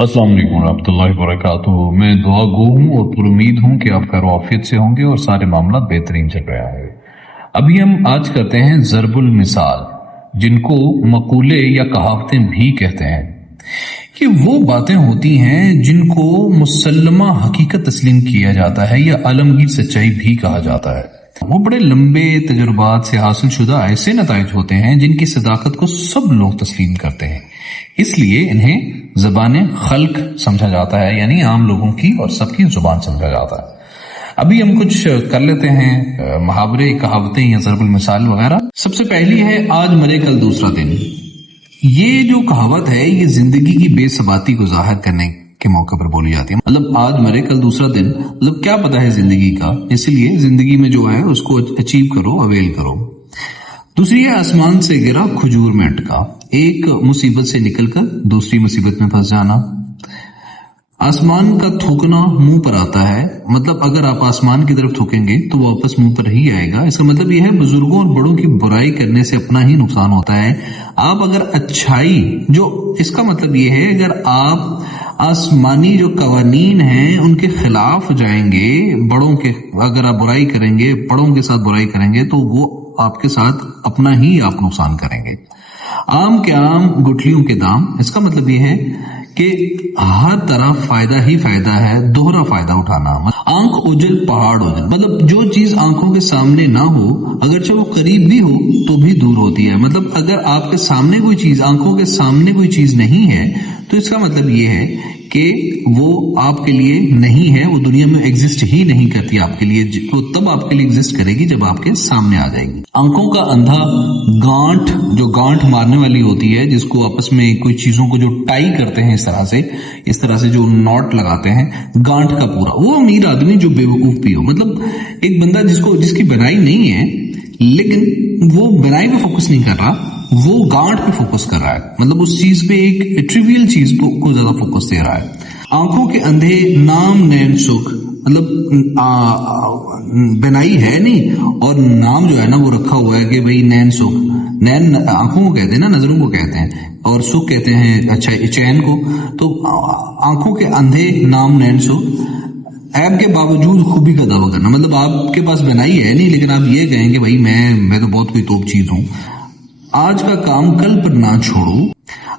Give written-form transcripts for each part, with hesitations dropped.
अस्सलाम वालेकुम रहमतुल्लाहि वबरकातुहू। मैं दुआ गो हूँ और पर उम्मीद हूँ कि आप खैर आफियत से होंगे और सारे मामला बेहतरीन चल रहा है। अभी हम आज करते हैं ज़रबुल मिसाल, जिनको मकूले या कहावतें भी कहते हैं। कि वो बातें होती हैं जिनको मुसल्लमा हकीकत तस्लीम किया जाता है या आलमगीर सच्चाई भी कहा जाता है। वो बड़े लंबे तजुर्बात से हासिल शुदा ऐसे नताइज होते हैं जिनकी सदाकत को सब लोग तस्लीम करते हैं, इसलिए इन्हें ज़बाने खल्क समझा जाता है, यानी आम लोगों की और सबकी जुबान समझा जाता है। अभी हम कुछ कर लेते हैं मुहावरे, कहावतें या ज़रबुल मिसाल वगैरह। सबसे पहली है आज मरे कल दूसरा दिन। ये जो कहावत है ये जिंदगी की बेसबाती को जाहिर करने के मौके पर बोली जाती है। मतलब आज मरे कल दूसरा दिन, मतलब क्या पता है जिंदगी का, इसलिए जिंदगी में जो है उसको अचीव करो, अवेल करो। दूसरी है आसमान से गिरा खजूर में अटका। एक मुसीबत से निकलकर दूसरी मुसीबत में फंस जाना। आसमान का थूकना मुंह पर आता है, मतलब अगर आप आसमान की तरफ थूकेंगे तो वो वापस मुंह पर ही आएगा। इसका मतलब यह है बुजुर्गों और बड़ों की बुराई करने से अपना ही नुकसान होता है। आप अगर अच्छाई, जो इसका मतलब यह है अगर आप आसमानी जो कवानीन हैं उनके खिलाफ जाएंगे, बड़ों के अगर आप बुराई करेंगे, बड़ों के साथ बुराई करेंगे तो वो आपके साथ अपना ही आप नुकसान करेंगे। आम के आम गुठलियों के दाम, इसका मतलब ये है कि हर तरफ फायदा ही फायदा है, दोहरा फायदा उठाना। आंख उजल पहाड़ उजल, मतलब जो चीज आंखों के सामने ना हो, अगर चाहे वो करीब भी हो तो भी दूर होती है। मतलब अगर आपके सामने कोई चीज, आंखों के सामने कोई चीज नहीं है तो इसका मतलब ये है कि वो आपके लिए नहीं है, वो दुनिया में एग्जिस्ट ही नहीं करती आपके लिए। तो तब आपके लिए एग्जिस्ट करेगी जब आपके सामने आ जाएगी। आंखों का अंधा गांठ, जो गांठ मारने वाली होती है, जिसको आपस में कोई चीजों को जो टाई करते हैं इस तरह से जो नॉट लगाते हैं, गांठ का पूरा, वो अमीर आदमी जो बेवकूफ भी हो। मतलब एक बंदा जिसकी बनाई नहीं है लेकिन वो बनाई पे फोकस नहीं कर रहा, वो गांठ पे फोकस कर रहा है, मतलब उस चीज पे, एक ट्रिवियल चीज को ज्यादा फोकस दे रहा है। आंखों के अंधे नाम नैन सुख, मतलब बनाई है नहीं और नाम जो है ना वो रखा हुआ है कि भाई नैन सुख। नैन आंखों को कहते हैं ना, नजरों को कहते हैं, और सुख कहते हैं अच्छा चैन को। तो आंखों के अंधे नाम नैन सुख, ऐब के बावजूद खूबी का दावा करना, मतलब आपके पास बनाई है नहीं लेकिन आप ये कहेंगे भाई मैं तो बहुत कोई तोप चीज हूं। आज का काम कल पर ना छोड़ो,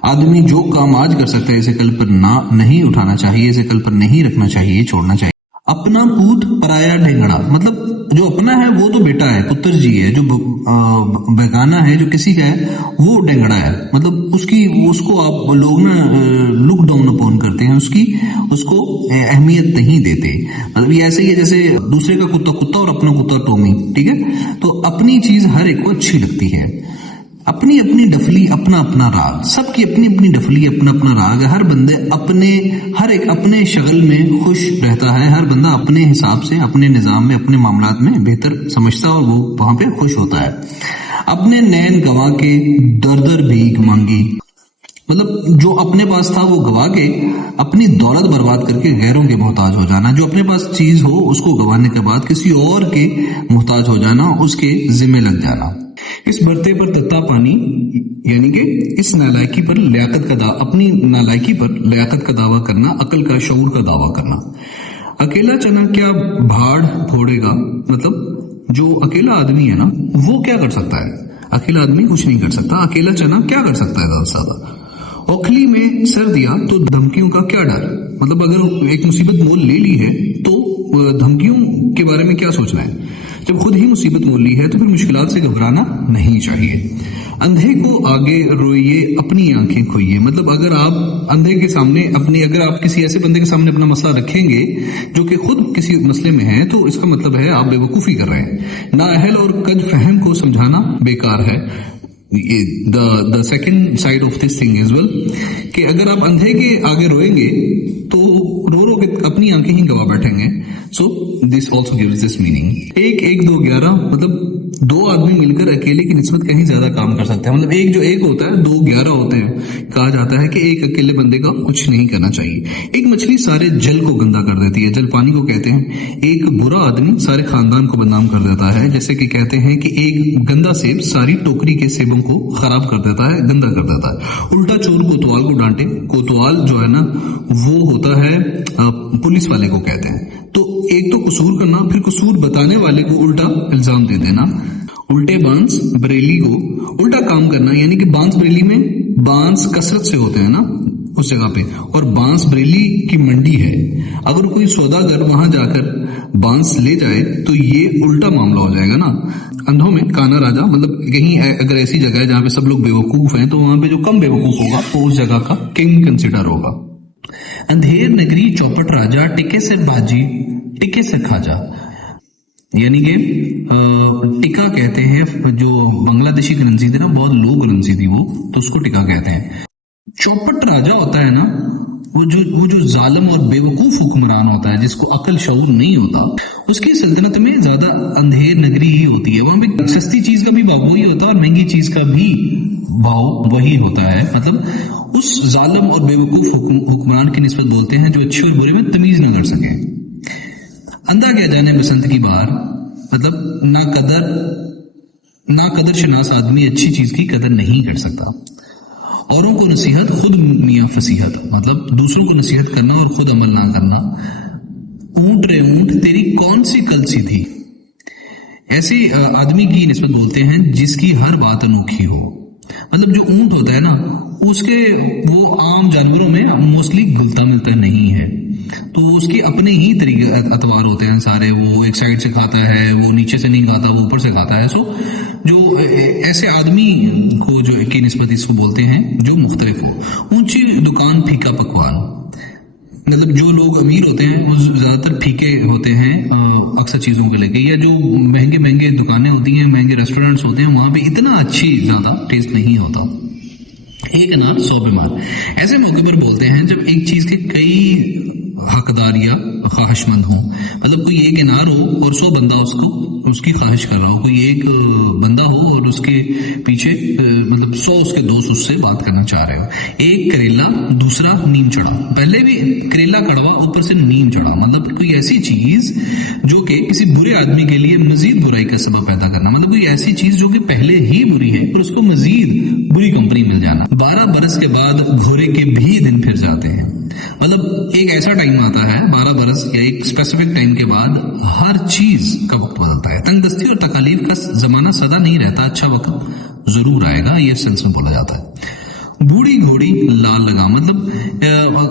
आदमी जो काम आज कर सकता है इसे कल पर नहीं उठाना चाहिए, इसे कल पर नहीं रखना चाहिए, छोड़ना चाहिए। अपना पूत पराया ढेंगड़ा, मतलब जो अपना है वो तो बेटा है, पुत्र जी है, जो बेगाना है, जो किसी का है वो ढेंगड़ा है। मतलब उसको आप लोग ना लुक डाउन अपॉन करते हैं, उसको अहमियत नहीं देते। मतलब ये ऐसे ही है जैसे दूसरे का कुत्ता कुत्ता और अपना कुत्ता टोमी, ठीक है। तो अपनी चीज हर एक को अच्छी लगती है, अपनी अपनी डफली, अपना अपना राग, सबकी अपनी अपनी डफली, अपना अपना राग है। हर एक अपने शगल में खुश रहता है, हर बंदा अपने हिसाब से, अपने निजाम में, अपने मामलात में बेहतर समझता है और वो वहां पे खुश होता है। अपने नैन गवा के दर दर भीख मांगी, मतलब जो अपने पास था वो गवा के अपनी दौलत बर्बाद करके गैरों के मोहताज हो जाना। जो अपने पास चीज हो उसको गवाने के बाद किसी और के मोहताज हो जाना, उसके जिम्मे लग जाना। इस बर्ते पर तत्ता पानी, यानी कि इस नालायकी पर अपनी नालायकी पर लियाकत का दावा करना, अकल का, शऊर का दावा करना। अकेला चना क्या भाड़ फोड़ेगा, मतलब जो अकेला आदमी है ना वो क्या कर सकता है, अकेला आदमी कुछ नहीं कर सकता, अकेला चना क्या कर सकता है ज्यादा से ज्यादा। औखली में सर दिया तो धमकियों का क्या डर, मतलब अगर एक मुसीबत मोल ले ली है तो धमकियों के बारे में क्या सोचना है। जब खुद ही मुसीबत मोल ली है तो फिर मुश्किलात से घबराना नहीं चाहिए। अंधे को आगे रोइए, अपनी आंखें खोइए, मतलब अगर आप अंधे के सामने अगर आप किसी ऐसे बंदे के सामने अपना मसला रखेंगे जो कि खुद किसी मसले में है तो इसका मतलब है आप बेवकूफी कर रहे हैं। नाअहल और कद फहम को समझाना बेकार है। The second side of this thing is well, कि अगर आप अंधे के आगे रोएंगे तो रो के अपनी आंखें ही गवा बैठेंगे। So this also gives this meaning. 1 1 2 11, मतलब दो आदमी मिलकर अकेले की निस्बत कहीं ज्यादा काम कर सकते हैं। मतलब एक होता है, 2 11 होते हैं। कहा जाता है कि एक अकेले बंदे का कुछ नहीं करना चाहिए। एक मछली सारे जल को गंदा कर देती है, जल पानी को कहते हैं। एक बुरा आदमी सारे खानदान को बदनाम कर देता है। जैसे कि कहते हैं कि एक गंदा सेब सारी टोकरी के सेबों को खराब कर देता है, गंदा कर देता है। उल्टा चोर कोतवाल को डांटे। कोतवाल जो है ना वो होता है पुलिस वाले को कहते हैं। तो एक तो कसूर करना, फिर कसूर बताने वाले को उल्टा इल्जाम दे देना। उल्टे बांस बरेली को उल्टा काम करना, यानी कि बांस बरेली में बांस कसरत से होते हैं ना उस जगह पे, और बांस बरेली की मंडी है। अगर कोई सौदागर वहां जाकर बांस ले जाए तो ये उल्टा मामला हो जाएगा ना। अंधों में काना राजा, मतलब कहीं अगर ऐसी जगह है जहां पे सब लोग बेवकूफ हैं तो वहां पे जो कम बेवकूफ होगा वो उस जगह का किंग कंसिडर होगा। अंधेर नगरी चौपट राजा, टिके से भाजी टिके से खाजा, यानी कि टिका कहते हैं, जो बांग्लादेशी करेंसी थी ना, बहुत लो करेंसी थी वो, तो उसको टिका कहते हैं। चौपट राजा होता है ना, वो जो जालिम और बेवकूफ हुक्मरान होता है, जिसको अकल शऊर नहीं होता, उसकी सल्तनत में ज्यादा अंधेर नगरी ही होती है। वहां पे सस्ती चीज का भी भाव वही होता है और महंगी चीज का भी भाव वही होता है। मतलब उस जालिम और बेवकूफ हुक्मरान की निस्बत बोलते हैं जो अच्छे और बुरे में तमीज न कर सके। अंधा क्या जाने बसंत की बार, मतलब ना कदर शनास आदमी अच्छी चीज की कदर नहीं कर सकता। औरों को नसीहत खुद मियाँ फसीहत, मतलब दूसरों को नसीहत करना और खुद अमल ना करना। ऊंट रे ऊंट तेरी कौन सी कल सी थी, ऐसे आदमी की निस्बत बोलते हैं जिसकी हर बात अनोखी हो। मतलब जो ऊंट होता है ना, उसके वो आम जानवरों में मोस्टली घुलता मिलता नहीं है, तो उसके अपने ही तरीके अतवार होते हैं सारे। वो एक साइड से खाता है, वो नीचे से नहीं खाता, वो ऊपर से खाता है। सो जो ऐसे आदमी को जो की निस्बत इसको बोलते हैं जो मुख्तलिफ हो। ऊंची दुकान फीका पकवान, मतलब जो लोग अमीर होते हैं वो ज्यादातर फीके होते हैं अक्सर चीजों को लेके, या जो महंगे महंगे दुकानें होती हैं, महंगे रेस्टोरेंट्स होते हैं, वहां पे इतना अच्छी ज्यादा टेस्ट नहीं होता। एक अनार 100 बीमार, ऐसे मौके पर बोलते हैं जब एक चीज के कई हकदार या ख्वाहिशमंद हो। मतलब कोई एक अनार हो और 100 बंदा उसकी ख्वाहिश कर रहा हो। कोई एक बंदा हो और उसके पीछे मतलब 100 उसके दोस्त उससे बात करना चाह रहे हो। एक करेला, दूसरा नीम चढ़ा। पहले भी करेला कड़वा, ऊपर से नीम चढ़ा। मतलब कोई ऐसी चीज जो कि किसी बुरे आदमी के लिए मजीद बुराई का सबब पैदा करना। मतलब कोई ऐसी चीज जो कि पहले ही बुरी है और उसको मजीद बुरी कंपनी मिल जाना। 12 बरस के बाद घोड़े के भी दिन फिर जाते हैं। मतलब एक ऐसा टाइम आता है 12 बरस या एक स्पेसिफिक टाइम के बाद हर चीज का वक्त बदलता है। तंगदस्ती और तकालीफ का जमाना सदा नहीं रहता, अच्छा वक्त जरूर आएगा, ये सेंस में बोला जाता है। बूढ़ी घोड़ी लाल लगा, मतलब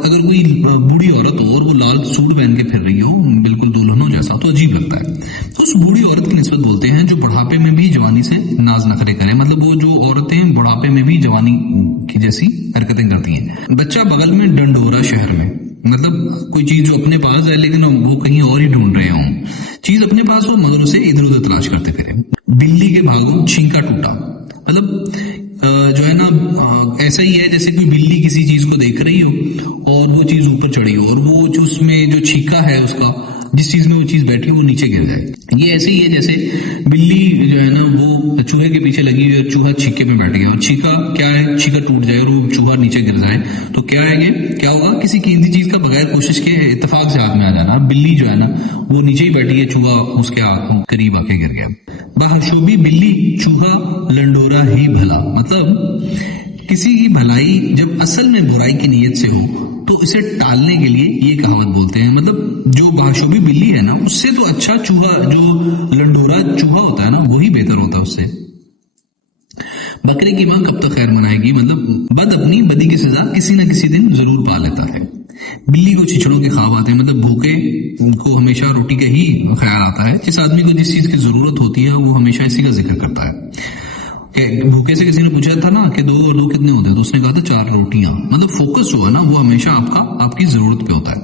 अगर कोई बूढ़ी औरत हो और वो लाल सूट पहन के फिर रही हो बिल्कुल दुल्हनों जैसा, तो अजीब लगता है। तो उस बूढ़ी औरत की निस्बत बोलते हैं जो बुढ़ापे में भी जवानी से नाज नखरे करें। मतलब वो जो औरतें बुढ़ापे में भी जवानी की जैसी हरकतें करती हैं। बच्चा बगल में डंडोरा शहर में, मतलब कोई चीज जो अपने पास है लेकिन वो कहीं और ही ढूंढ रहे हों। चीज अपने पास हो मगर उसे इधर उधर तलाश करते फिरे। बिल्ली के भागो छींका टूटा, मतलब जो है ना ऐसा ही है जैसे कोई बिल्ली किसी चीज को देख रही हो और वो चीज ऊपर चढ़ी हो और वो जो उसमें जो छीका है उसका, जिस चीज में वो चीज बैठी है वो नीचे गिर जाए। ये ऐसे ही है जैसे बिल्ली जो है ना वो चूहे के पीछे लगी हुई है और चूहा छीके पे बैठ गया और छीका क्या है, छीका टूट जाए और वो चूहा नीचे गिर जाए तो क्या है, क्या होगा, किसी कीमती चीज का बगैर कोशिश के इत्तेफाक से हाथ में आ जाना। बिल्ली जो है ना वो नीचे ही बैठी है, चूहा उसके करीब आके गिर गया। बहशोबी बिल्ली चूहा लंडोरा ही भला, मतलब किसी की भलाई जब असल में बुराई की नीयत से हो तो इसे टालने के लिए ये कहावत बोलते हैं। मतलब जो बहशोबी बिल्ली है ना उससे तो अच्छा चूहा, जो लंडोरा चूहा होता है ना वही बेहतर होता है उससे। बकरे की मां कब तक खैर मनाएगी, मतलब बद अपनी बदी की सजा किसी न किसी दिन जरूर पा लेता है। बिल्ली को छिछड़ों के ख्वाब आते हैं, मतलब भूखे को हमेशा रोटी का ही ख्याल आता है। जिस आदमी को जिस चीज की जरूरत होती है वो हमेशा इसी का जिक्र करता है। भूखे से किसी ने पूछा था ना कि 2 और 2 कितने होते हैं, तो उसने कहा था 4 रोटियां। मतलब फोकस जो है ना वो हमेशा आपकी जरूरत पे होता है।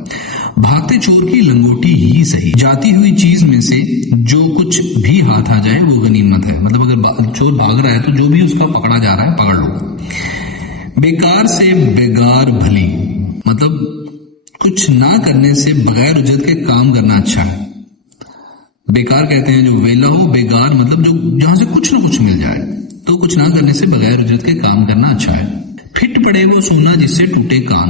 भागते चोर की लंगोटी ही सही, जाती हुई चीज में से जो कुछ भी हाथ आ जाए वो गनीमत है। मतलब अगर चोर भाग रहा है तो जो भी उसका पकड़ा जा रहा है पकड़ लो। बेकार से बेगार भली, मतलब कुछ ना करने से बगैर उजरत के काम करना अच्छा है। बेकार कहते हैं जो वेला हो, बेगार मतलब जो जहां से कुछ ना कुछ मिल जाए। तो कुछ ना करने से बगैर उजरत के काम करना अच्छा है। फिट पड़े वो सोना जिससे टूटे कान,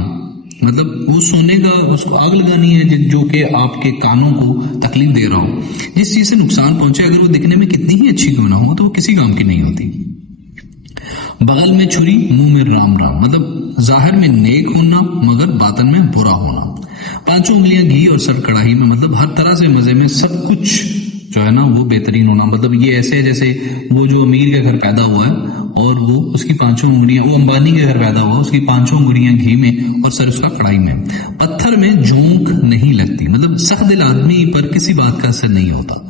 मतलब वो सोने का उसको आग लगानी है जो कि आपके कानों को तकलीफ दे रहा हो, जिस चीज से नुकसान पहुंचे, अगर वो दिखने में कितनी ही अच्छी क्यों ना हो तो वो किसी काम की नहीं होती। बगल में छुरी मुंह में राम राम, मतलब जाहिर में नेक होना मगर बातन में बुरा होना। 5 उंगलियां घी और सर कढ़ाई में, मतलब हर तरह से मजे में सब कुछ जो है ना वो बेहतरीन होना। मतलब ये ऐसे है जैसे वो जो अमीर के घर पैदा हुआ है और वो उसकी 5 उंगलियां, वो अंबानी के घर पैदा हुआ, उसकी 5 उंगलियां घी में और सर उसका कढ़ाई में। पत्थर में जोंक नहीं लगती, मतलब सख्त दिल आदमी पर किसी बात का असर नहीं होता।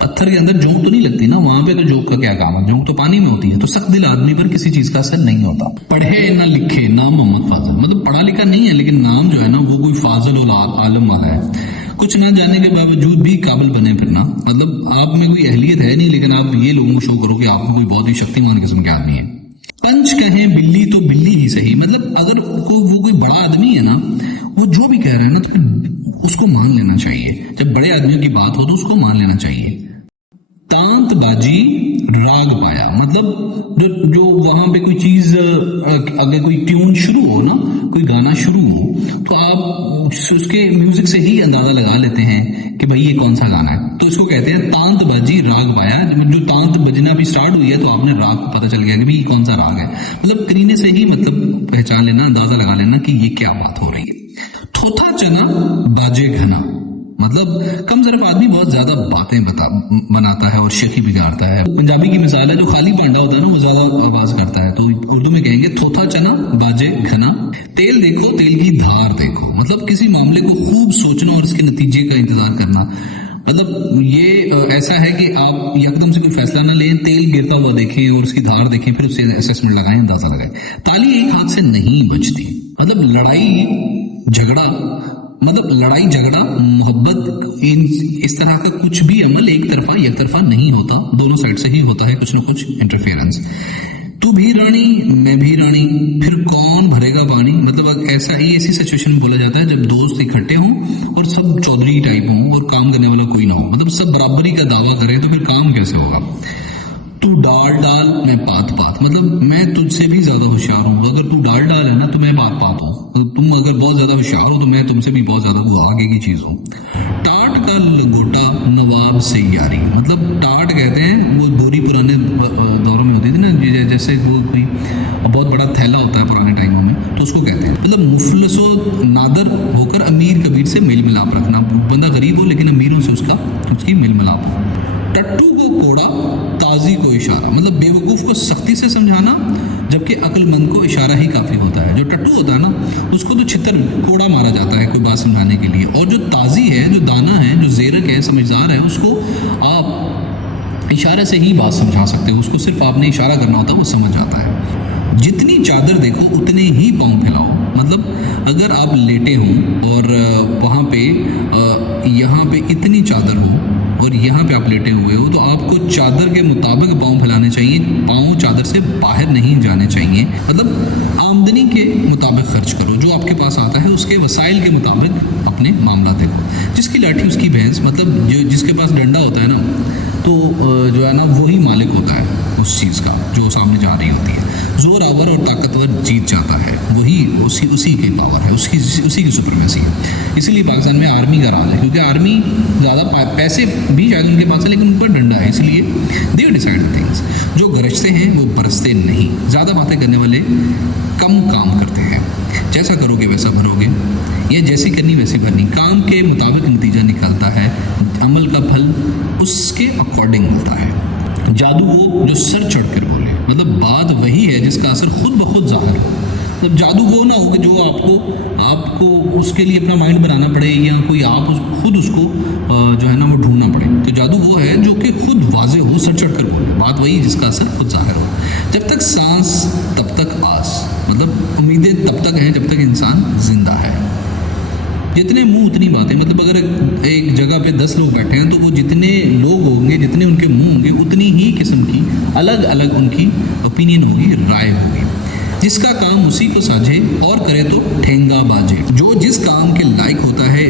पत्थर के अंदर जोंक तो नहीं लगती ना, वहां पे तो जोंक का क्या काम है, जोंक तो पानी में होती है। तो सख्त दिल आदमी पर किसी चीज का असर नहीं होता। पढ़े ना लिखे नाम मोहम्मद फाजिल, मतलब पढ़ा लिखा नहीं है लेकिन नाम जो है ना वो कोई फाजिल और आलम वाला है। कुछ ना जाने के बावजूद भी काबिल बने फिरना, मतलब आप में कोई अहलियत है नहीं लेकिन आप ये लोगों को शो करो कि आप में कोई बहुत ही शक्तिमान किस्म के आदमी है। पंच कहें बिल्ली तो बिल्ली ही सही, मतलब अगर वो कोई बड़ा आदमी है ना, वो जो भी कह रहा है ना तो उसको मान लेना चाहिए। जब बड़े आदमियों की बात हो तो उसको मान लेना चाहिए। तांत बाजी राग पाया, मतलब जो वहां पे कोई चीज, अगर कोई ट्यून शुरू हो ना, कोई गाना शुरू हो तो आप उसके म्यूजिक से ही अंदाजा लगा लेते हैं कि भाई ये कौन सा गाना है। तो इसको कहते हैं तांत बाजी राग पाया। जो तांत बजना भी स्टार्ट हुई है तो आपने राग को पता चल गया कि भाई कौन सा राग है, मतलब करीने से ही मतलब पहचान लेना, अंदाजा लगा लेना कि ये क्या बात हो रही है। थोथा चना बाजे घना, मतलब कम ज़रफ़ आदमी बहुत ज्यादा बातें बनाता है और शेखी बिगाड़ता है। पंजाबी की मिसाल है, जो खाली पांडा होता है ना वो ज्यादा आवाज करता है, तो उर्दू में कहेंगे थोथा चना बाजे घना। तेल देखो तेल की धार देखो, मतलब किसी मामले को खूब सोचना और उसके नतीजे का इंतजार करना। मतलब ये ऐसा है कि आप यकदम से कोई फैसला ना लें, तेल गिरता हुआ देखें और उसकी धार देखें, फिर उससे असेसमेंट लगाएं, अंदाजा लगाएं। ताली एक हाथ से नहीं बजती, मतलब लड़ाई झगड़ा मोहब्बत इस तरह का कुछ भी अमल एक तरफा नहीं होता, दोनों साइड से ही होता है कुछ ना कुछ इंटरफेरेंस। तू भी रानी मैं भी रानी फिर कौन भरेगा पानी, मतलब ऐसी सिचुएशन में बोला जाता है जब दोस्त इकट्ठे हों और सब चौधरी टाइप हों और काम करने वाला कोई ना हो, मतलब सब बराबरी का दावा करें तो फिर काम कैसे होगा। तू डाल डाल मैं पात पात, मतलब मैं तुझसे भी ज्यादा होशियार हूं। अगर तू डाल डाल है ना तो मैं पात पात हूं, तुम अगर बहुत ज्यादा होशियार हो तो मैं तुमसे भी बहुत ज्यादा वो आगे की चीज हूं। टाट का लंगोटा नवाब से यारी, मतलब टाट कहते हैं वो बोरी पुराने दौरों में होती थी ना, जैसे वो कोई बहुत बड़ा थैला होता है पुराने टाइमों में, तो उसको कहते हैं। मतलब मुफलसो नादर होकर अमीर कबीर से मेल मिलाप रखना, बंदा गरीब हो लेकिन अमीरों से उसकी मेल मिलाप हो। टट्टू को कोड़ा ताजी को इशारा, मतलब बेवकूफ को सख्ती से समझाना जबकि अक्लमंद को इशारा ही काफी होता है। जो टट्टू होता है ना उसको तो छितर कोड़ा मारा जाता है कोई बात समझाने के लिए, और जो ताजी है, जो दाना है, जो ज़ेरक है, समझदार है, उसको आप इशारे से ही बात समझा सकते हो। उसको सिर्फ आपने इशारा करना होता है, वो समझ जाता है। जितनी चादर देखो उतने ही पाँव फैलाओ, मतलब अगर आप लेटे हों और वहाँ पे यहाँ पे इतनी चादर हो और यहाँ पे आप लेटे हुए हो तो आपको चादर के मुताबिक पाँव फैलाने चाहिए, पाँव चादर से बाहर नहीं जाने चाहिए। मतलब आमदनी के मुताबिक खर्च करो, जो आपके पास आता है उसके वसाइल के मुताबिक अपने मामला देखो। जिसकी लाठी उसकी भैंस, मतलब जिसके पास डंडा होता है ना तो जो है ना वही मालिक होता है उस चीज़ का जो सामने जा रही होती है। जोर आवर और ताकतवर जीत जाता है, वही उसी की पावर है, उसी की सुपरमेसी है। इसीलिए पाकिस्तान में आर्मी का राज है, क्योंकि आर्मी ज़्यादा पैसे भी शायद उनके पास है लेकिन उन पर डंडा है, इसलिए दे डिसाइड द थिंग्स। जो गरजते हैं वो बरसते नहीं, ज़्यादा बातें करने वाले कम काम करते हैं। जैसा करोगे वैसा भरोगे, या जैसी करनी वैसी भरनी। काम के मुताबिक नतीजा निकलता है, अमल का फल उसके अकॉर्डिंग मिलता है। जादू वो जो सर चढ़ कर बोले, मतलब बात वही है जिसका असर खुद ब खुद ज़ाहिर हो। मतलब जादू वो ना हो कि जो आपको उसके लिए अपना माइंड बनाना पड़े या कोई खुद उसको जो है ना वो ढूंढना पड़े। तो जादू वो है जो कि खुद वाजे हो, सर चढ़ कर बोले, बात वही जिसका असर खुद ज़ाहिर हो। जब तक सांस तब तक आस, मतलब उम्मीदें तब तक हैं जब तक इंसान जिंदा है। जितने मुंह उतनी बातें, मतलब अगर एक जगह पे 10 लोग बैठे हैं तो वो जितने लोग होंगे, जितने उनके मुंह होंगे, उतनी ही किस्म की अलग अलग उनकी ओपिनियन होगी, राय होगी। جس کا کام اسی کو ساجھے اور کرے تو ٹھینگا باجے. جو جس کام کے لائق ہوتا ہے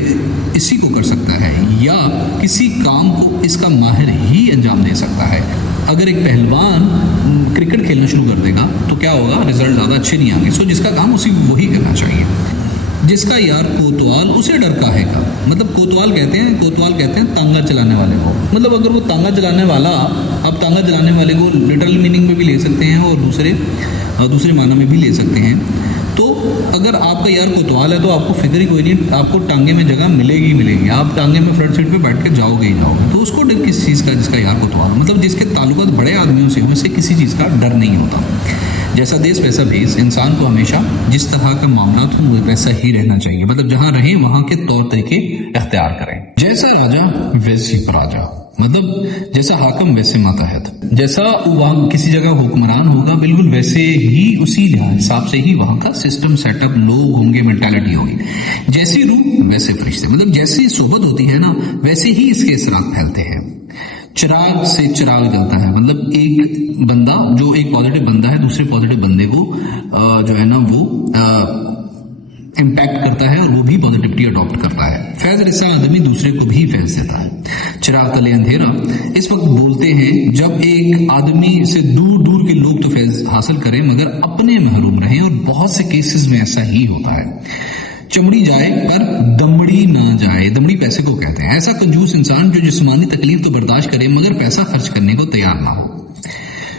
اسی کو کر سکتا ہے یا کسی کام کو اس کا ماہر ہی انجام دے سکتا ہے. اگر ایک پہلوان کرکٹ کھیلنا شروع کر دے گا تو کیا ہوگا؟ رزلٹ زیادہ اچھے نہیں آئیں گے. سو جس کا کام اسی وہی کرنا چاہیے. جس کا یار کوتوال اسے ڈر کاہے کا. مطلب کوتوال کہتے ہیں تانگا چلانے والے کو. مطلب اگر وہ تانگا چلانے والا، آپ تانگا چلانے والے کو لٹرل میننگ میں بھی لے سکتے ہیں اور دوسرے معنی میں بھی لے سکتے ہیں. تو اگر آپ کا یار کوتوال ہے تو آپ کو فکر ہی کوئی نہیں، آپ کو ٹانگے میں جگہ ملے گی. آپ ٹانگے میں فرنٹ سیٹ پہ بیٹھ کے جاؤ گے. تو اس کو ڈر کس چیز کا؟ جس کا یار کوتوال. مطلب جس کے تعلقات بڑے آدمیوں سے ہوئے، سے کسی چیز کا ڈر نہیں ہوتا. جیسا دیس ویسا بھیس. انسان کو ہمیشہ جس طرح کا معاملات ہوں ویسا ہی رہنا چاہیے. مطلب جہاں رہیں وہاں کے طور طریقے اختیار کریں. جیسا راجا ویسی پراجا. مطلب جیسا حاکم ویسے ماتحت. جیسا وہاں کسی جگہ حکمران ہوگا بالکل ویسے ہی اسی حساب سے ہی وہاں کا سسٹم سیٹ اپ، لوگ ہوں گے، مینٹالٹی ہوگی. جیسی روح ویسے فرشتے. مطلب جیسی صحبت ہوتی ہے نا ویسے ہی اس کے اثرات پھیلتے ہیں. چراغ سے چراغ جلتا ہے. مطلب ایک بندہ جو ایک پازیٹیو بندہ ہے دوسرے پازیٹیو بندے کو جو ہے نا وہ امپیکٹ کرتا ہے اور وہ بھی پازیٹیوٹی اڈاپٹ کرتا ہے. فیض رساں آدمی دوسرے کو بھی فیض دیتا ہے. چراغ تلے اندھیرا. اس وقت بولتے ہیں جب ایک آدمی سے دور دور کے لوگ تو فیض حاصل کریں مگر اپنے محروم رہیں، اور بہت سے کیسز میں ایسا ہی ہوتا ہے. چمڑی جائے پر دمڑی نہ جائے. دمڑی پیسے کو کہتے ہیں. ایسا کنجوس انسان جو جسمانی تکلیف تو برداشت کرے مگر پیسہ خرچ کرنے کو تیار نہ ہو.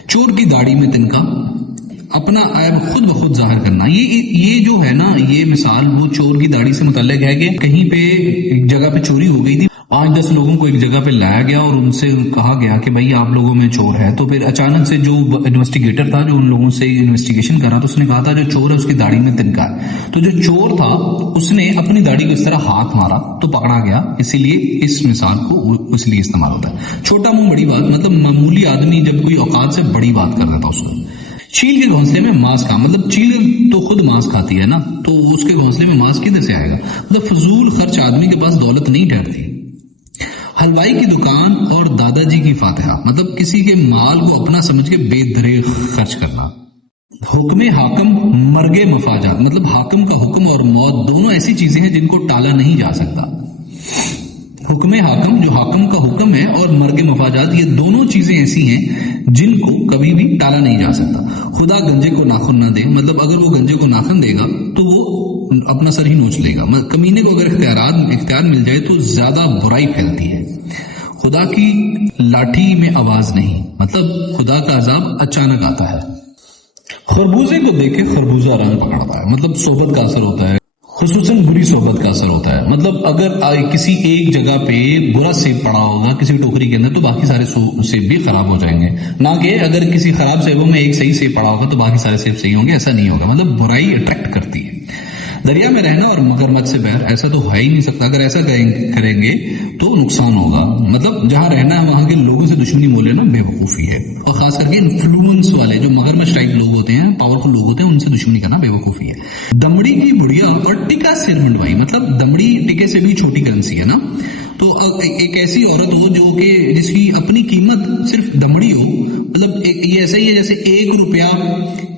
چور کی داڑھی میں تنکا. اپنا عیب خود بخود ظاہر کرنا. یہ جو ہے نا یہ مثال وہ چور کی داڑھی سے متعلق ہے کہ کہیں پہ ایک جگہ پہ چوری ہو گئی تھی. 5-10 لوگوں کو ایک جگہ پہ لایا گیا اور ان سے کہا گیا کہ بھائی آپ لوگوں میں چور ہے. تو پھر اچانک سے جو انویسٹیگیٹر تھا جو ان لوگوں سے انویسٹیگیشن کر رہا تو اس نے کہا تھا جو چور ہے اس کی داڑھی میں تنکا ہے. تو جو چور تھا اس نے اپنی داڑھی کو اس طرح ہاتھ مارا تو پکڑا گیا. اسی لیے اس مثال کو اس لیے استعمال ہوتا ہے. چھوٹا منہ بڑی بات. مطلب معمولی آدمی جب کوئی اوقات سے بڑی بات کر دیتا اس کو. چیل کے گھونسلے میں ماس کا. مطلب چیل تو خود ماس کھاتی ہے نا تو اس کے گھونسلے میں ماس کدھر سے آئے گا؟ مطلب فضول خرچ آدمی کے پاس دولت نہیں ٹھہرتی. حلوائی کی دکان اور دادا جی کی فاتحہ. مطلب کسی کے مال کو اپنا سمجھ کے بے دریغ خرچ کرنا. حکم حاکم مرگ مفاجات. مطلب حاکم کا حکم اور موت دونوں ایسی چیزیں ہیں جن کو ٹالا نہیں جا سکتا. حکم حاکم جو حاکم کا حکم ہے اور مرگ مفاجات یہ دونوں چیزیں ایسی ہیں جن کو کبھی بھی ٹالا نہیں جا سکتا. خدا گنجے کو ناخن نہ دے. مطلب اگر وہ گنجے کو ناخن دے گا تو وہ اپنا سر ہی نوچ لے گا. کمینے کو اگر اختیار مل جائے تو زیادہ برائی پھیلتی ہے. خدا کی لاٹھی میں آواز نہیں. مطلب خدا کا عذاب اچانک آتا ہے. خربوزے کو دیکھ کے خربوزہ رنگ پکڑتا ہے. مطلب صحبت کا اثر ہوتا ہے، خصوصاً بری صحبت کا اثر ہوتا ہے. مطلب اگر کسی ایک جگہ پہ برا سیب پڑا ہوگا کسی ٹوکری کے اندر تو باقی سارے سیب بھی خراب ہو جائیں گے. نہ کہ اگر کسی خراب سیبوں میں ایک صحیح سیب پڑا ہوگا تو باقی سارے سیب صحیح ہوں گے. ایسا نہیں ہوگا. مطلب برائی اٹریکٹ کرتی ہے. دریا میں رہنا اور مگرمچھ سے بیر. ایسا تو ہے ہی نہیں سکتا. اگر ایسا کریں گے تو نقصان ہوگا. مطلب جہاں رہنا ہے وہاں کے لوگوں سے دشمنی مول لینا بے وقوفی ہے. اور خاص کر کے انفلوئنس والے جو مگرمچھ ٹائپ لوگ ہوتے ہیں، پاورفل لوگ ہوتے ہیں، ان سے دشمنی کرنا بے وقوفی ہے. دمڑی کی بڑھیا اور ٹکا سر منڈوائی. مطلب دمڑی ٹکے سے بھی چھوٹی کرنسی ہے نا. تو ایک ایسی عورت ہو جو کہ جس کی اپنی قیمت صرف دمڑی ہو. مطلب یہ ایسا ہی ہے جیسے 1 روپیہ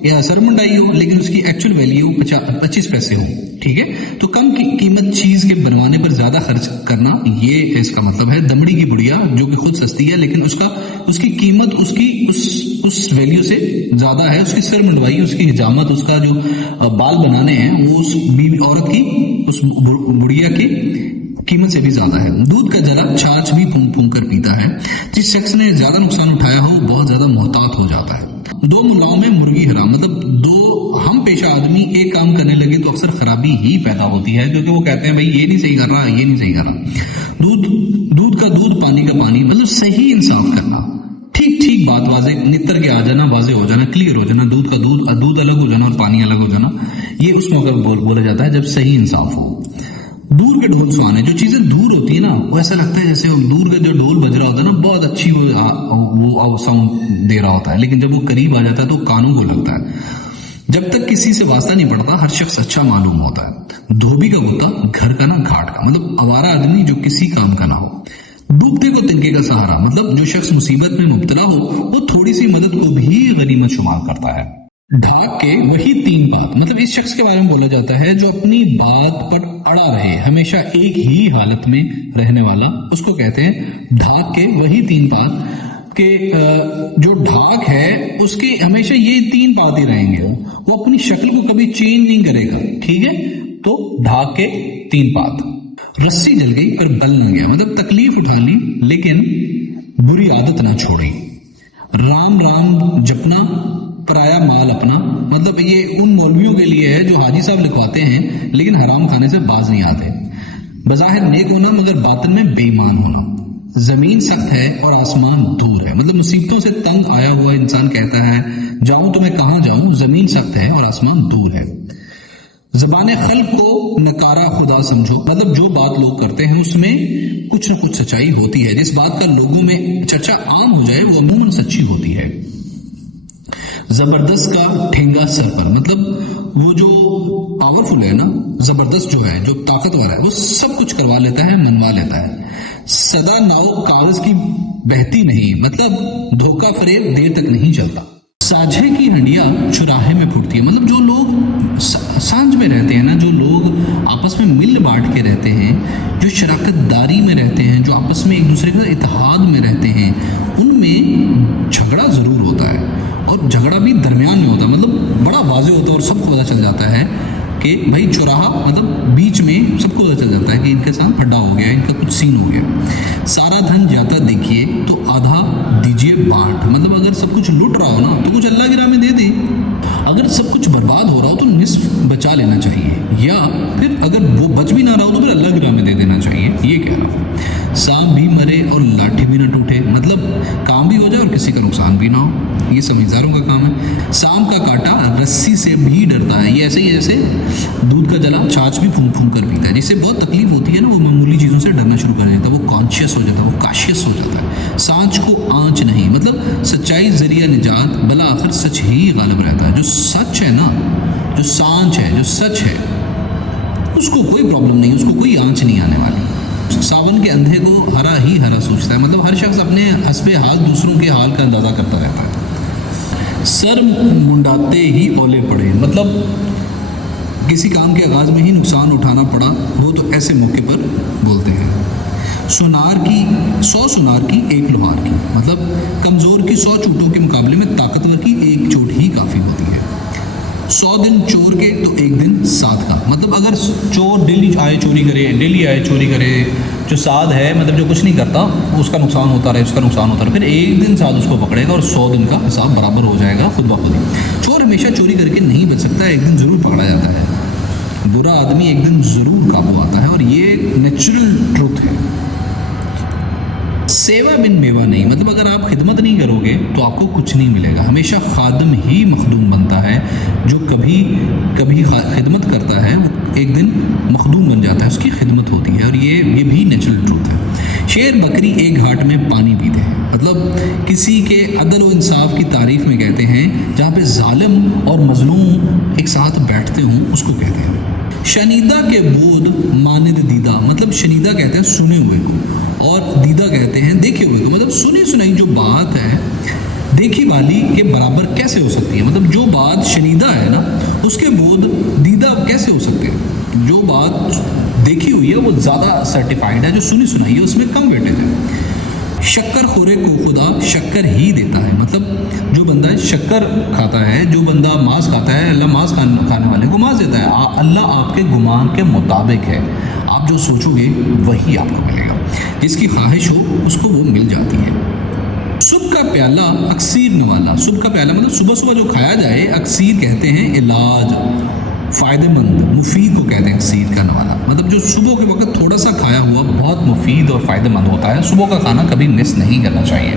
یا سر منڈائی ہو لیکن اس کی ایکچوئل ویلیو 25 پیسے ہو. ٹھیک ہے. تو کم قیمت چیز کے بنوانے پر زیادہ خرچ کرنا یہ اس کا مطلب ہے. دمڑی کی بڑھیا جو کہ خود سستی ہے لیکن اس کی قیمت اس ویلیو سے زیادہ ہے. اس کی سر منڈوائی، اس کی حجامت، اس کا جو بال بنانے ہیں وہ اس عورت کی اس بڑھیا کی قیمت سے بھی زیادہ ہے. دودھ کا جلا چھاچھ بھی پھونک پھونک کر پیتا ہے. جس شخص نے زیادہ نقصان اٹھایا ہو بہت زیادہ محتاط ہو جاتا ہے. 2 ملاؤں میں مرغی حرام. مطلب 2 ہم پیشہ آدمی ایک کام کرنے لگے تو اکثر خرابی ہی پیدا ہوتی ہے کیونکہ وہ کہتے ہیں بھائی یہ نہیں صحیح کر رہا، یہ نہیں صحیح کر رہا. دودھ کا دودھ پانی کا پانی. مطلب صحیح انصاف کرنا. ٹھیک بات واضح نتر کے آ جانا، واضح ہو جانا، کلیئر ہو جانا. دودھ کا دودھ الگ ہو جانا اور پانی الگ ہو جانا. یہ اس موقع بولا جاتا ہے جب صحیح انصاف ہو. دور کے ڈھول سہانے. جو چیزیں دور ہوتی ہے نا وہ ایسا لگتا ہے جیسے دور کا جو ڈھول بج رہا ہوتا ہے نا بہت اچھی وہ ساؤنڈ دے رہا ہوتا ہے لیکن جب وہ قریب آ جاتا ہے تو کانوں کو لگتا ہے. جب تک کسی سے واسطہ نہیں پڑتا ہر شخص اچھا معلوم ہوتا ہے. دھوبی کا غوطہ گھر کا نہ گھاٹ کا. مطلب آوارہ آدمی جو کسی کام کا نہ ہو. ڈوبتے کو تنکے کا سہارا. مطلب جو شخص مصیبت میں مبتلا ہو وہ تھوڑی سی مدد کو بھی غنیمت شمار کرتا ہے. ढाक के वही 3 बात, मतलब इस शख्स के बारे में बोला जाता है जो अपनी बात पर अड़ा रहे, हमेशा एक ही हालत में रहने वाला, उसको कहते हैं ढाक के वही 3 बात के जो ढाक है उसके हमेशा ये 3 बात ही रहेंगे, वो अपनी शक्ल को कभी चेंज नहीं करेगा, ठीक है। तो ढाक के 3 बात। रस्सी जल गई पर बल न गया, मतलब तकलीफ उठा ली लेकिन बुरी आदत ना छोड़ी। राम राम जपना पराया माल अपना, मतलब ये उन मौलवियों के लिए है जो हाजी साहब लिखवाते हैं लेकिन हराम खाने से बाज नहीं आते। बज़ाहिर नेक होना मगर बातिन में बेईमान होना। जमीन सख्त है और आसमान दूर है, मतलब मुसीबतों से तंग आया हुआ इंसान कहता है जाऊं तो मैं कहां जाऊं, जमीन सख्त है और आसमान दूर है। ज़बान खल्क को नकारा खुदा समझो, मतलब जो बात लोग करते हैं उसमें कुछ न कुछ सच्चाई होती है, जिस बात का लोगों में चर्चा आम हो जाए वो अमूमन सच्ची होती है। जबरदस्त का ठेंगा सर पर, मतलब वो जो पावरफुल है ना, जबरदस्त जो है, जो ताकतवर है, वो सब कुछ करवा लेता है, मनवा लेता है। सदा नाव कागज की बहती नहीं, मतलब धोखा फरेब देर तक नहीं चलता। साझे की हंडिया चुराहे में फूटती है, मतलब जो लोग सांझ में रहते हैं ना, जो लोग आपस में मिल बांट के रहते हैं, जो शराकतदारी में रहते हैं, जो आपस में एक दूसरे के साथ इत्तेहाद में रहते हैं, उनमें झगड़ा जरूर होता है और झगड़ा भी दरमियान में होता है, मतलब बड़ा वाज़ेह होता है और सबको पता चल जाता है कि भाई चौराहा, मतलब बीच में सबको पता चल जाता है कि इनके साथ फड्डा हो गया, इनका कुछ सीन हो गया। सारा धन जाता देखिए तो आधा दीजिए बांट, मतलब अगर सब कुछ लूट रहा हो ना तो कुछ अल्लाह की राह में दे दे, अगर सब कुछ बर्बाद हो रहा हो तो निस्फ बचा लेना चाहिए, या फिर अगर वो बच भी ना रहा हो तो फिर अल्लाह की राह में दे देना चाहिए, ये कह रहा हूँ। सांप भी मरे और लाठी भी ना टूटे, मतलब काम भी हो जाए और किसी का नुकसान भी ना हो, ये समझदारों का काम है। सांप का काटा रस्सी से भी डरता है, ये ऐसे ही जैसे दूध का जला छाछ भी फूंक फूंक कर पीता है, जिससे बहुत तकलीफ होती है ना, वो मामूली चीज़ों से डरना शुरू कर देता है, वो कॉन्शियस हो जाता है, वो काशियस हो जाता है। सांच को आँच नहीं, मतलब सच्चाई जरिया निजात, भला आखिर सच ही गालिब रहता है। जो सच है ना, जो सांच है, जो सच है, उसको कोई प्रॉब्लम नहीं, उसको कोई आँच नहीं आने वाली। सावन के अंधे को हरा ही हरा सोचता है, मतलब हर शख्स अपने हस्बे हाल दूसरों के हाल का अंदाजा करता रहता है। सर मुंडाते ही ओले पड़े, मतलब किसी काम के आगाज में ही नुकसान उठाना पड़ा, वो तो ऐसे मौके पर बोलते हैं। 100 सुनार की एक लोहार की, मतलब कमज़ोर की 100 चोटों के मुकाबले में ताकतवर की एक चोट ही काफ़ी होती है। 100 दिन चोर के तो एक दिन साध का, मतलब अगर चोर डेली आए चोरी करे, डेली आए चोरी करे, जो साध है मतलब जो कुछ नहीं करता उसका नुकसान होता रहे, उसका नुकसान होता रहे, फिर एक दिन साध उसको पकड़ेगा और 100 दिन का हिसाब बराबर हो जाएगा खुद ब खुद ही। चोर हमेशा चोरी करके नहीं बच सकता, एक दिन ज़रूर पकड़ा जाता है। बुरा आदमी एक दिन ज़रूर काबू आता है और ये नेचुरल ट्रुथ है। सेवा बिन मेवा नहीं, मतलब अगर आप खिदमत नहीं करोगे तो आपको कुछ नहीं मिलेगा। हमेशा खादम ही मखदूम बनता है, जो कभी कभी खिदमत करता है वो एक दिन मखदूम बन जाता है, उसकी खिदमत होती है, और ये भी नेचुरल ट्रूथ है। शेर बकरी एक घाट में पानी पीते हैं, मतलब किसी के अदल व इंसाफ की तारीफ में कहते हैं जहाँ पे जालिम और मजलूम एक साथ बैठते हों, उसको कहते हैं। शनीदा के बोध मानिद दीदा, मतलब शनीदा कहते हैं सुने हुए को, और दीदा कहते हैं देखे हुए को, मतलब सुनी सुनाई जो बात है देखी वाली के बराबर कैसे हो सकती है, मतलब जो बात शनीदा है ना उसके बोध दीदा कैसे हो सकते हैं। जो बात देखी हुई है वो ज़्यादा सर्टिफाइड है, जो सुनी सुनाई है उसमें कम वेटेज है। शक्कर खोरे को खुदा शक्कर ही देता है, मतलब जो बंदा शक्कर खाता है, जो बंदा मांस खाता है, अल्लाह मांस खाने वाले को मांस देता है। अल्लाह आपके गुमान के मुताबिक है, आप जो सोचोगे वही आपको मिलेगा, जिसकी ख्वाहिश हो उसको वो मिल जाती है। सुबह का प्याला अक्सीर नवाला, सुबह का प्याला मतलब सुबह सुबह जो खाया जाए, अक्सीर कहते हैं इलाज, फ़ायदेमंद, मुफीद को कहते हैं अक्सीर का नवाला, मतलब जो सुबह के वक्त थोड़ा सा खाया हुआ बहुत मुफीद और फ़ायदेमंद होता है। सुबह का खाना कभी मिस नहीं करना चाहिए।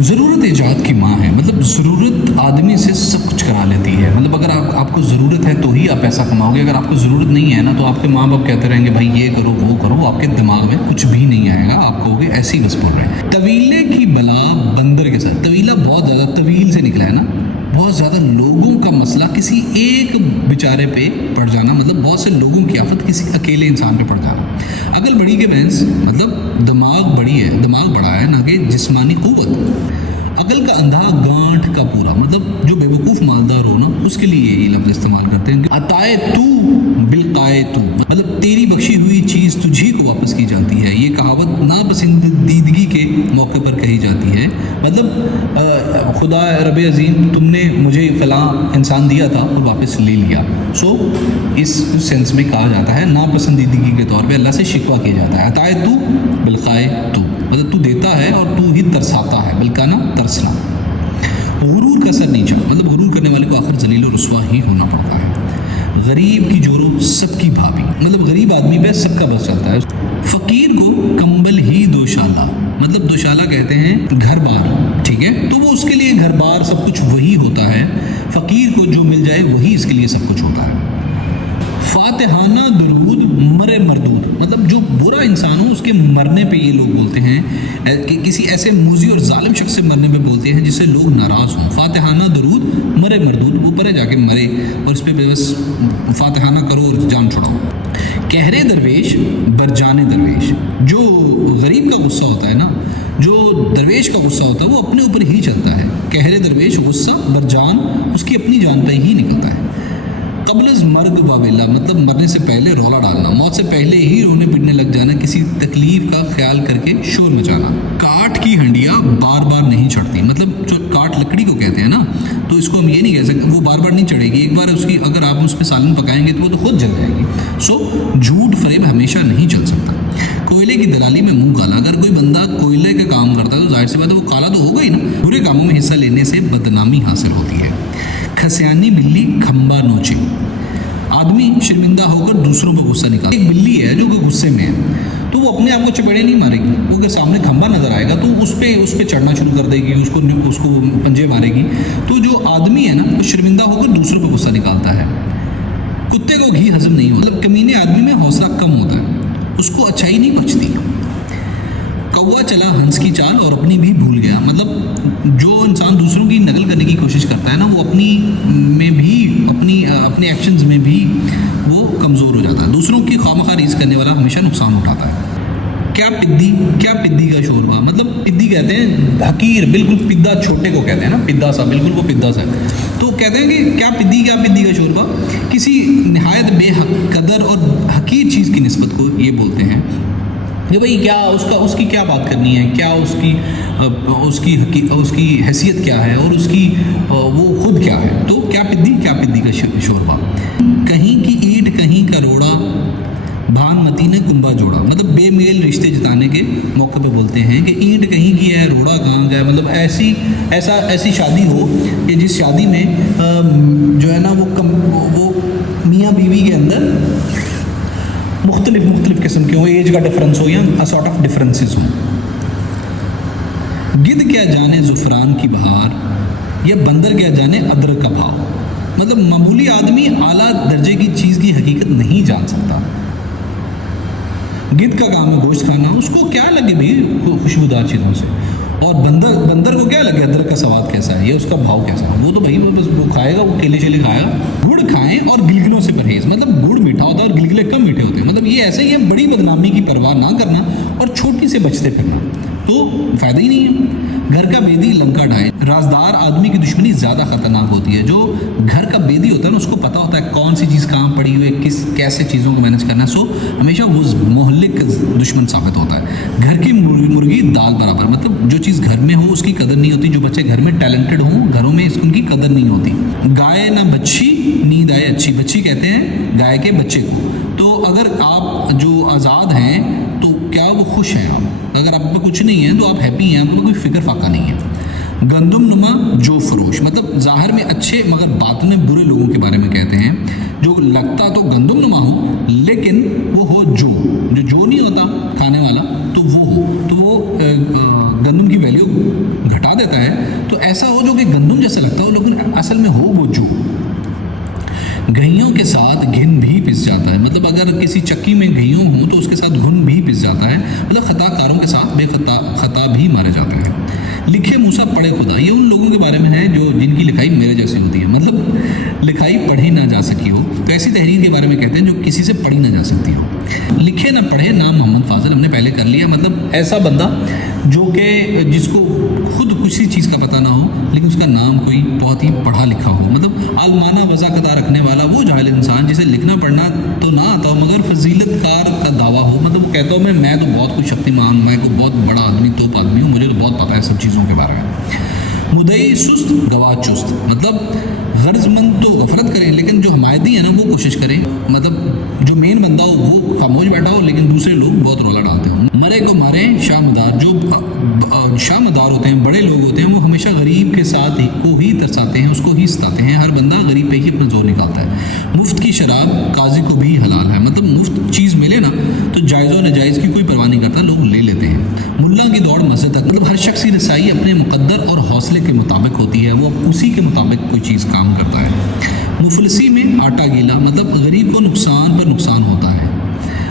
ज़रूरत ईजाद की माँ है, मतलब ज़रूरत आदमी से सब कुछ करा लेती है, मतलब अगर आपको ज़रूरत है तो ही आप पैसा कमाओगे, अगर आपको ज़रूरत नहीं है ना तो आपके माँ बाप कहते रहेंगे भाई ये करो वो करो, आपके दिमाग में कुछ भी नहीं आएगा, आप कहोगे ऐसे ही बस बोल रहे हैं। तवीले की बला बंदर के साथ, तवीला बहुत ज़्यादा तवील से निकला है ना, बहुत ज़्यादा लोगों का मसला किसी एक बेचारे पे पड़ जाना, मतलब बहुत से लोगों की आफत किसी अकेले इंसान पे पड़ जाना। अकल बड़ी के बहस, मतलब दिमाग बड़ी है, दिमाग बड़ा है ना कि जिस्मानी क़ुव्वत। عقل کا اندھا گانٹھ کا پورا، مطلب جو بیوقوف مالدار ہو نا اس کے لیے یہ لفظ استعمال کرتے ہیں. عطائے تو بالقائے تو، مطلب تیری بخشی ہوئی چیز تجھی کو واپس کی جاتی ہے. یہ کہاوت ناپسندیدگی کے موقع پر کہی جاتی ہے. مطلب خدا رب عظیم تم نے مجھے فلاں انسان دیا تھا اور واپس لے لیا. سو اس سینس میں کہا جاتا ہے ناپسندیدگی کے طور پہ اللہ سے شکوہ کیا جاتا ہے. عطائے تو بالقائے تو، مطلب تو دیتا ہے اور تو ہی ترساتا ہے، بلکانا ترسنا. غرور کا سر نہیں چڑھا، مطلب غرور کرنے والے کو آخر ذلیل و رسوا ہی ہونا پڑتا ہے. غریب کی جورو سب کی بھابھی، مطلب غریب آدمی پہ سب کا بس چلتا ہے. فقیر کو کمبل ہی دوشالہ، مطلب دوشالہ کہتے ہیں گھر بار، ٹھیک ہے، تو وہ اس کے لیے گھر بار سب کچھ وہی ہوتا ہے. فقیر کو جو مل جائے وہی اس کے لیے سب کچھ ہوتا ہے. فاتحانہ درود مرے مردود، مطلب جو برا انسان ہو اس کے مرنے پہ یہ لوگ بولتے ہیں کہ کسی ایسے موذی اور ظالم شخص سے مرنے پہ بولتے ہیں جس سے لوگ ناراض ہوں. فاتحانہ درود مرے مردود، وہ پرے جا کے مرے اور اس پہ بس فاتحانہ کرو اور جان چھڑاؤ. کہرے درویش برجانے درویش، جو غریب کا غصہ ہوتا ہے نا، جو درویش کا غصہ ہوتا ہے وہ اپنے اوپر ہی چلتا ہے. کہرے درویش غصہ برجان اس کی اپنی جان پہ ہی نکلتا ہے. قبل از مرگ واویلا، مطلب مرنے سے پہلے رولا ڈالنا، موت سے پہلے ہی رونے پیٹنے لگ جانا، کسی تکلیف کا خیال کر کے شور مچانا. کاٹ کی ہنڈیاں بار بار نہیں چڑھتی، مطلب جو کاٹ لکڑی کو کہتے ہیں نا، تو اس کو ہم یہ نہیں کہہ سکتے وہ بار بار نہیں چڑھے گی. ایک بار اس کی اگر آپ اس پہ سالن پکائیں گے تو وہ تو خود جل جائے گی. سو جھوٹ فریب ہمیشہ نہیں چل سکتا. کوئلے کی دلالی میں منہ کالا، اگر کوئی بندہ کوئلے کا کام کرتا ہے تو ظاہر سی بات ہے وہ کالا تو ہوگا ہی نا. برے کاموں میں حصہ لینے سے بدنامی حاصل ہوتی ہے. کھسیانی بلی کھمبا نوچے، آدمی شرمندہ ہو کر دوسروں پر غصہ نکالتا. ایک بلی ہے جو کہ غصے میں ہے تو وہ اپنے آپ کو چپیڑے نہیں مارے گی، وہ اگر سامنے کھمبا نظر آئے گا تو اس پہ چڑھنا شروع کر دے گی، اس کو پنجے مارے گی. تو جو آدمی ہے نا وہ شرمندہ ہو کر دوسروں پر غصہ نکالتا ہے. کتے کو گھی ہضم نہیں ہوتا، مطلب کمینے آدمی میں حوصلہ کم ہوتا ہے، اس کو اچھائی نہیں پچتی. کوا چلا ہنس کی چال اور اپنی بھی بھول گیا، مطلب جو انسان دوسروں کی نقل کرنے کی کوشش کرتا ہے نا وہ اپنی میں بھی اپنے ایکشنز میں بھی وہ کمزور ہو جاتا ہے. دوسروں کی خواہ ریز کرنے والا ہمیشہ نقصان اٹھاتا ہے. کیا پدی کا شوربہ، مطلب پدی کہتے ہیں حقیر، بالکل پدا چھوٹے کو کہتے ہیں نا، پدا سا، بالکل وہ پدا سا. تو کہتے ہیں کہ کیا پدی کا شوربہ، کسی نہایت بے قدر اور حقیر چیز کی نسبت کو یہ بولتے ہیں کہ بھئی کیا اس کی کیا بات کرنی ہے، کیا اس کی حیثیت کیا ہے اور اس کی وہ خود کیا ہے. تو کیا پدی کا شوربہ. کہیں کی اینٹ کہیں کا روڑا، بھان متی نے کنبا جوڑا، مطلب بے میل رشتے جتانے کے موقع پہ بولتے ہیں کہ اینٹ کہیں کی ہے، روڑا کہاں کا ہے. مطلب ایسی شادی ہو کہ جس شادی میں جو ہے نا وہ میاں بیوی کے اندر مختلف قسم کے ہوں، ایج کا ڈفرینس ہو یا سارٹ آف ڈفرینسز ہوں. گدھ کیا جانے زعفران کی بہار، یا بندر کیا جانے ادرک کا بھاؤ. مطلب معمولی آدمی اعلیٰ درجے کی چیز کی حقیقت نہیں جان سکتا. گدھ کا کام ہے گوشت کھانا، اس کو کیا لگے بھائی خوشبودار چیزوں سے، اور بندر کو کیا لگے ادرک کا سواد کیسا ہے یا اس کا بھاؤ کیسا ہے. وہ تو بھائی بس وہ کھائے گا، وہ کیلے چیلے کھائے گا. گڑ کھائیں اور گلگلوں سے پرہیز، مطلب گڑ میٹھا ہوتا ہے اور گلگلے کم میٹھے ہوتے ہیں. مطلب یہ ایسے ہی ہے، بڑی بدنامی کی پرواہ نہ کرنا اور چھوٹی سے بچتے پھرنا تو فائدہ ہی نہیں ہے. گھر کا بیدی لنکا ڈھائے، رازدار آدمی کی دشمنی زیادہ خطرناک ہوتی ہے. جو گھر کا بیدی ہوتا ہے نا اس کو پتہ ہوتا ہے کون سی چیز کہاں پڑی ہوئی ہے، کیسے چیزوں کو مینج کرنا ہے. سو ہمیشہ وہ مہلک دشمن ثابت ہوتا ہے. گھر کی مرغی دال برابر، مطلب جو چیز گھر میں ہو اس کی قدر نہیں ہوتی. جو بچے گھر میں ٹیلنٹڈ ہوں گھروں میں ان کی قدر نہیں ہوتی. گائے نہ بچی نیند آئے اچھی، بچی کہتے ہیں گائے کے بچے کو. تو اگر آپ جو آزاد ہیں تو کیا وہ خوش ہیں؟ اگر آپ پہ کچھ نہیں ہے تو آپ ہیپی ہیں، آپ کو کوئی فکر فاقہ نہیں ہے. گندم نما جو فروش، مطلب ظاہر میں اچھے مگر باطن میں برے لوگوں کے بارے میں کہتے ہیں. جو لگتا تو گندم نما ہو لیکن وہ ہو جو نہیں ہوتا کھانے والا تو وہ ہو، تو وہ گندم کی ویلیو گھٹا دیتا ہے. تو ایسا ہو جو کہ گندم جیسا لگتا ہو لیکن اصل میں ہو وہ جو. گھئیوں کے ساتھ گھن بھی پس جاتا ہے، مطلب اگر کسی چکی میں گھئیوں ہوں تو اس کے ساتھ گھن بھی پس جاتا ہے. مطلب خطا کاروں کے ساتھ بے خطا بھی مارا جاتا ہے. لکھے موسیٰ پڑھے خدا، یہ ان لوگوں کے بارے میں ہے جو جن کی لکھائی میرے جیسی ہوتی ہے، مطلب لکھائی پڑھی نہ جا سکی ہو. تو ایسی تحریر کے بارے میں کہتے ہیں جو کسی سے پڑھی نہ جا سکتی ہو. لکھے نہ پڑھے نام محمد فاضل، ہم نے پہلے کر لیا. مطلب ایسا بندہ جو کہ جس کو خود کچھ किसी चीज़ का पता ना हो, लेकिन उसका नाम कोई बहुत ही पढ़ा लिखा हो, मतलब आलमाना वज़ाकता रखने वाला वो जाहिल इंसान जिसे लिखना पढ़ना तो ना आता हो मगर फजीलतकार का दावा हो, मतलब वो कहता हो मैं तो बहुत कुछ शक्तिमान, मैं को बहुत बड़ा आदमी, तोप आदमी हूँ, मुझे तो बहुत पता है सब चीज़ों के बारे में। मुदई सुस्त गवाह चुस्त, मतलब गर्जमंद तो गफलत करें लेकिन जो हमायती है ना वो कोशिश करें, मतलब जो मेन बंदा हो वो खामोश बैठा हो लेकिन दूसरे लोग बहुत रौला डालते हो। मरे को मारे शाहमदार, जो शाहमदार होते हैं, बड़े लोग होते हैं, वो हमेशा गरीब के साथ को ही तरसाते हैं, उसको ही सताते हैं। हर बंदा गरीब पे ही अपना जोर निकालता है। मुफ्त की शराब काजी को भी हलाल है, मतलब मुफ्त चीज़ मिले ना तो जायज़ और नाजायज़ की कोई परवाह नहीं करता, लोग ले लेते हैं। मुल्ला की दौड़ मस्जिद तक, मतलब हर शख्स की रसाई अपने मुकद्दर और हौसले के मुताबिक होती है, वो उसी के मुताबिक कोई चीज़ काम करता है। मुफलिसी में आटा गीला, मतलब गरीब को नुकसान पर नुकसान होता है।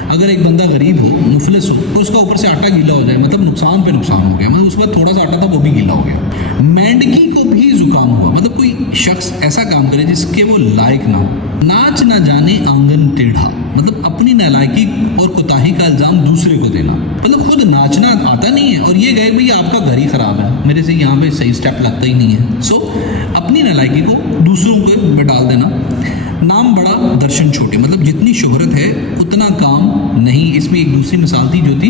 अगर एक बंदा गरीब हो, मुफलिस हो, तो उसका ऊपर से आटा गीला हो जाए, मतलब नुकसान पे नुकसान हो गया, मतलब उसके बाद थोड़ा सा आटा था वो भी गीला हो गया। मेंढकी को भी जुकाम हुआ, मतलब कोई शख्स ऐसा काम करे जिसके वो लायक ना हो। नाच ना जाने आंगन टेढ़ा, मतलब अपनी नालायकी और कोताही का इल्ज़ाम दूसरे को देना, मतलब खुद नाचना आता नहीं है और ये कहे भाई आपका घर ही ख़राब है, मेरे से यहाँ पे सही स्टेप लगता ही नहीं है। सो अपनी नालायकी को दूसरों को डाल देना। नाम बड़ा दर्शन छोटे, मतलब जितनी शोहरत है उतना काम नहीं। इसमें एक दूसरी मिसाल थी जो थी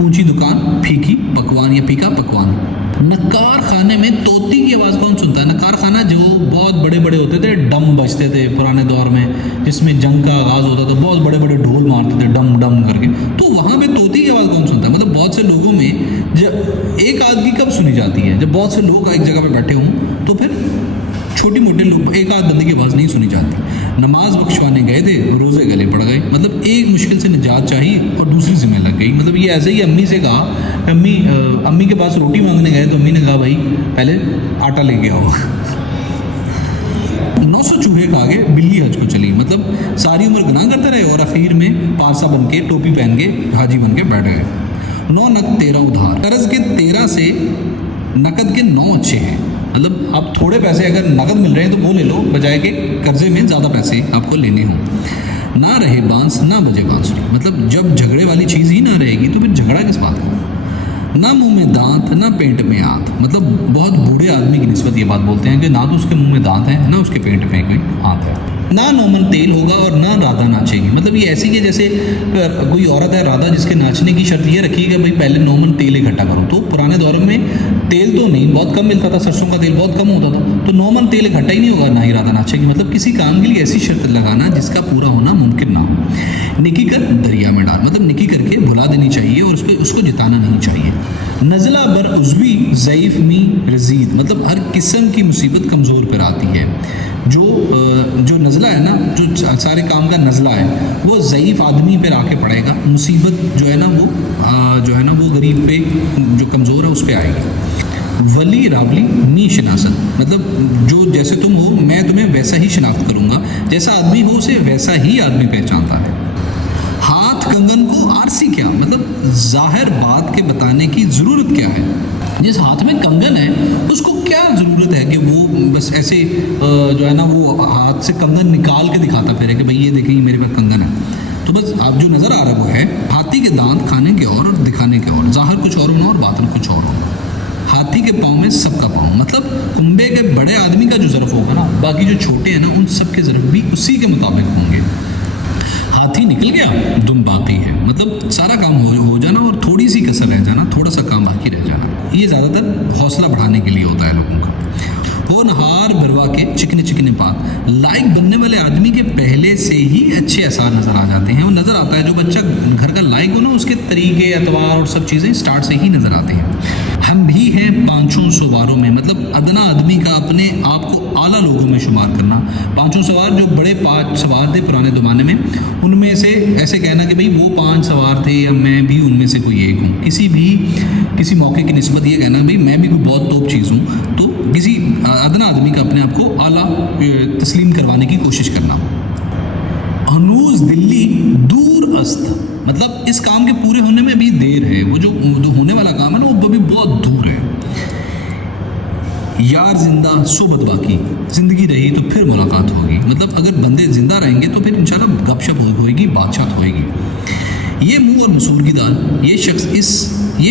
ऊंची दुकान फीकी पकवान या फीका पकवान। नक्कार खाने में तोती की आवाज़ कौन सुनता है? नक्कार खाना जो बहुत बड़े बड़े होते थे, डम बजते थे पुराने दौर में, जिसमें जंग का आगाज़ होता था, बहुत बड़े बड़े ढोल मारते थे डम डम करके, तो वहाँ पे तोती की आवाज़ कौन सुनता है? मतलब बहुत से लोगों में जब एक आदमी कब सुनी जाती है? जब बहुत से लोग एक जगह पे बैठे हों तो फिर छोटी मोटे लोग, एक आध बंदे की आवाज़ नहीं सुनी जाती। नमाज बख्शवाने गए थे, रोज़े गले पड़ गए, मतलब एक मुश्किल से निजात चाहिए और दूसरी ज़िम्मे लग गई। मतलब ये ऐसे ही अम्मी से कहा, अम्मी के पास रोटी मांगने गए तो अम्मी ने कहा भाई पहले आटा लेके आओ। 900 चूहे खा के बिल्ली हज को चली, मतलब सारी उम्र गुनाह करते रहे और आखिर में पारसा बन के टोपी पहन के हाजी बन के बैठ गए। 9 नक 13 उधार, कर्ज के 13 से नकद के 9 अच्छे हैं, मतलब आप थोड़े पैसे अगर नकद मिल रहे हैं तो वो ले लो, बजाय के कर्जे में ज़्यादा पैसे आपको लेने हों। ना रहे बांस ना बजे बांसुरी, मतलब जब झगड़े वाली चीज़ ही ना रहेगी तो फिर झगड़ा किस बात का। ना मुंह में दांत ना पेट में आंत, मतलब बहुत बूढ़े आदमी की निस्बत ये बात बोलते हैं कि ना तो उसके मुंह में दांत है ना उसके पेट में कोई आंत है। ना नौमन तेल होगा और ना राधा नाचेगी, मतलब ये ऐसी है जैसे कोई औरत है राधा, जिसके नाचने की शर्त ये रखी है कि भाई पहले नौमन तेल इकट्ठा करो। तो पुराने दौर में तेल तो नहीं, बहुत कम मिलता था, सरसों का तेल बहुत कम होता था, तो नौमन तेल इकट्ठा ही नहीं होगा, ना ही राधा नाचेगी। मतलब किसी काम के लिए ऐसी शर्त लगाना जिसका पूरा होना मुमकिन ना हो। निकी कर दरिया में डाल, मतलब निकी करके भुला देनी चाहिए और उसको जिताना नहीं चाहिए। नज़ला बर उज़वी ज़ईफ़ मी रज़ीद, मतलब हर किस्म की मुसीबत कमज़ोर पर आती है। जो नज़ला है ना, जो सारे काम का नज़ला है वो ज़ईफ़ आदमी पर आके पड़ेगा। मुसीबत जो है ना वो गरीब पे जो कमज़ोर है उस पर आएगी। वली रावली नी शनासत, मतलब जो जैसे तुम हो मैं तुम्हें वैसा ही शनाख्त करूँगा, जैसा आदमी हो उसे वैसा ही आदमी पहचानता है। हाथ कंगन को आरसी क्या, मतलब जाहिर बात के बताने की ज़रूरत क्या है? जिस हाथ में कंगन है उसको क्या ज़रूरत है कि वो बस ऐसे जो है ना वो हाथ से कंगन निकाल के दिखाता फिर है कि भाई ये देखें मेरे पास कंगन है। तो बस आप जो नज़र आ रहा है वो है हाथी के दांत खाने के और दिखाने के और, ज़ाहिर कुछ और होना और बातिन कुछ और होगा। हाथी के पाँव में सबका पाँव, मतलब कुंबे के बड़े आदमी का जो ज़रफ़ होगा ना, बाकी जो छोटे हैं ना उन सब के ज़रफ़ भी उसी के मुताबिक होंगे। हाथी निकल गया धुन बाकी है, मतलब सारा काम हो जाना और थोड़ी सी कसर रह जाना, थोड़ा सा काम बाकी रह जाना। ये ज़्यादातर हौसला बढ़ाने के लिए होता है लोगों का। होनहार भरवा के चिकने चिकने पात, लायक बनने वाले आदमी के पहले से ही अच्छे आसार नज़र आ जाते हैं। वो नज़र आता है जो बच्चा घर का लायक हो ना, उसके तरीके एतवार और सब चीज़ें स्टार्ट से ही नज़र आती हैं। हम भी हैं 500 सवारों में, मतलब अदना आदमी का अपने आप को आला लोगों में शुमार करना। 500 सवार जो बड़े 5 सवार थे पुराने ज़माने में, उनमें से ऐसे कहना कि भाई वो 5 सवार थे या मैं भी उनमें से कोई एक हूँ। किसी मौके की निस्बत ये कहना भाई मैं भी कोई बहुत तोप चीज़ हूँ, तो किसी अदना आदमी का अपने आप को आला तस्लीम करवाने की कोशिश करना। हनूज दिल्ली दूर अस्त, मतलब इस काम के पूरे होने में भी देर है, वो जो होने वाला काम है ना वो भी बहुत दूर है। यार जिंदा सोबत बाकी, ज़िंदगी रही तो फिर मुलाकात होगी, मतलब अगर बंदे ज़िंदा रहेंगे तो फिर इंशाल्लाह गपशप होगी, बातचीत होगी। یہ منہ اور مسور کی دال، یہ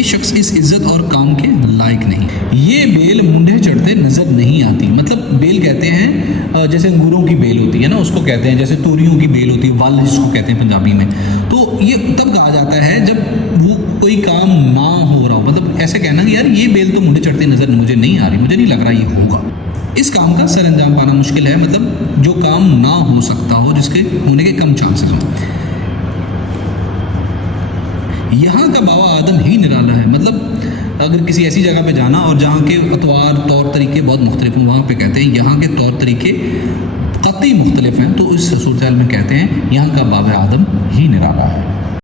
شخص اس عزت اور کام کے لائق نہیں، یہ بیل منڈے چڑھتے نظر نہیں آتی۔ مطلب بیل کہتے ہیں جیسے انگوروں کی بیل ہوتی ہے نا، اس کو کہتے ہیں، جیسے توریوں کی بیل ہوتی ہے، ول جس کو کہتے ہیں پنجابی میں، تو یہ تب کہا جاتا ہے جب وہ کوئی کام نہ ہو رہا ہو، مطلب ایسے کہنا کہ یار یہ بیل تو منڈے چڑھتے نظر مجھے نہیں آ رہی، مجھے نہیں لگ رہا یہ ہوگا، اس کام کا سر انجام پانا مشکل ہے، مطلب جو کام نہ ہو سکتا ہو، جس کے ہونے کے کم چانسز ہوں۔ یہاں کا بابا آدم ہی نرالا ہے، مطلب اگر کسی ایسی جگہ پہ جانا اور جہاں کے اطوار طور طریقے بہت مختلف ہیں، وہاں پہ کہتے ہیں یہاں کے طور طریقے قطعی مختلف ہیں، تو اس صورتحال میں کہتے ہیں یہاں کا بابا آدم ہی نرالا ہے۔